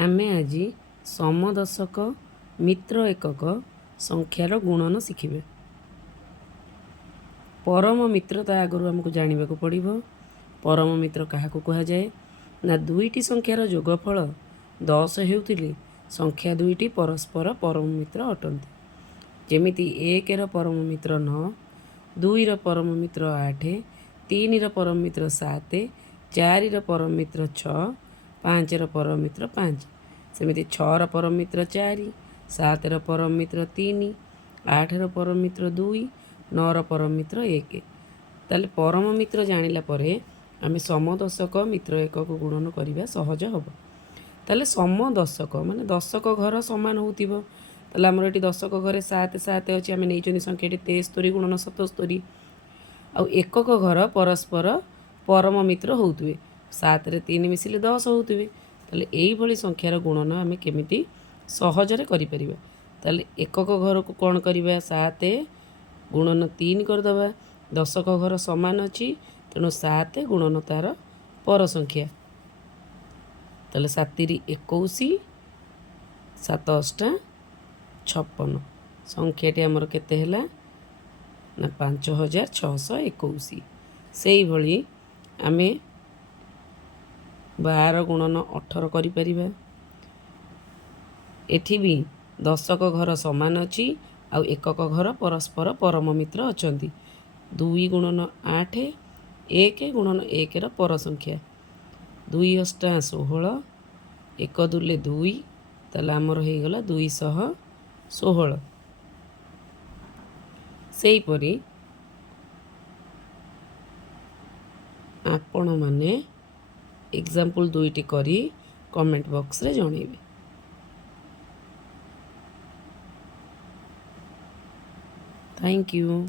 आमे आज समदशक मित्र एकक संख्यार गुणन शिखिबे। परम मित्र ता आगु आमको जानवा को पड़ो। परम मित्र क्या कह जाए ना दुईटी संख्यार जोगफल 10 हेउतिले संख्या दुईटी परस्पर परम मित्र अटंती। जेमिति 1 र परम मित्र 9, 2 र परम मित्र 8, 3 र परम मित्र 7, 4 र परम मित्र 6, 5 र परम मित्र 5, सेमिति 6 र परम मित्र 4, 7 र परम मित्र 3, 8 र परम मित्र 2, 9 र परम मित्र 1। ताले परम मित्र जानिला परे आमे समदशक मित्र एकक गुणन करबा सहज हब। ताले समदशक माने दशक घर समान होतिबो। ताले हमर एटी दशक घरे 7 7 अछि, आमे नेइचोनी संख्याटी 73 गुणन 77। आ एकक घर परस्पर परम मित्र होउतबे 7 रे 3 मिसिले 10 होउतबे। ताले एई भली संख्यार गुणन आमे केमिति सहजरे करि परिबा। ताले एकक घर को कोन करिबा 7 गुणन 3 कर दबा। दशक घर समान अछि तेणु 7 गुणन तार पर संख्या। ताले 7 री 21, 7 8 56 संख्याटी आमर केते हैला ना 5621। सेई भली आमे 12 गुणन 18 करि परिबा। एठी भी दशक घर समान अछि आउ एकक घर परस्पर परम मित्र अछंती। 2 गुणन 8, 1 गुणन 1 र पर संख्या। 2 8 16, 1 दुले 2, ताले आमर हो गला 216। सेई परी आपण माने एग्जाम्पल 2टी करी कमेंट बॉक्स रे जणेबे। Thank you.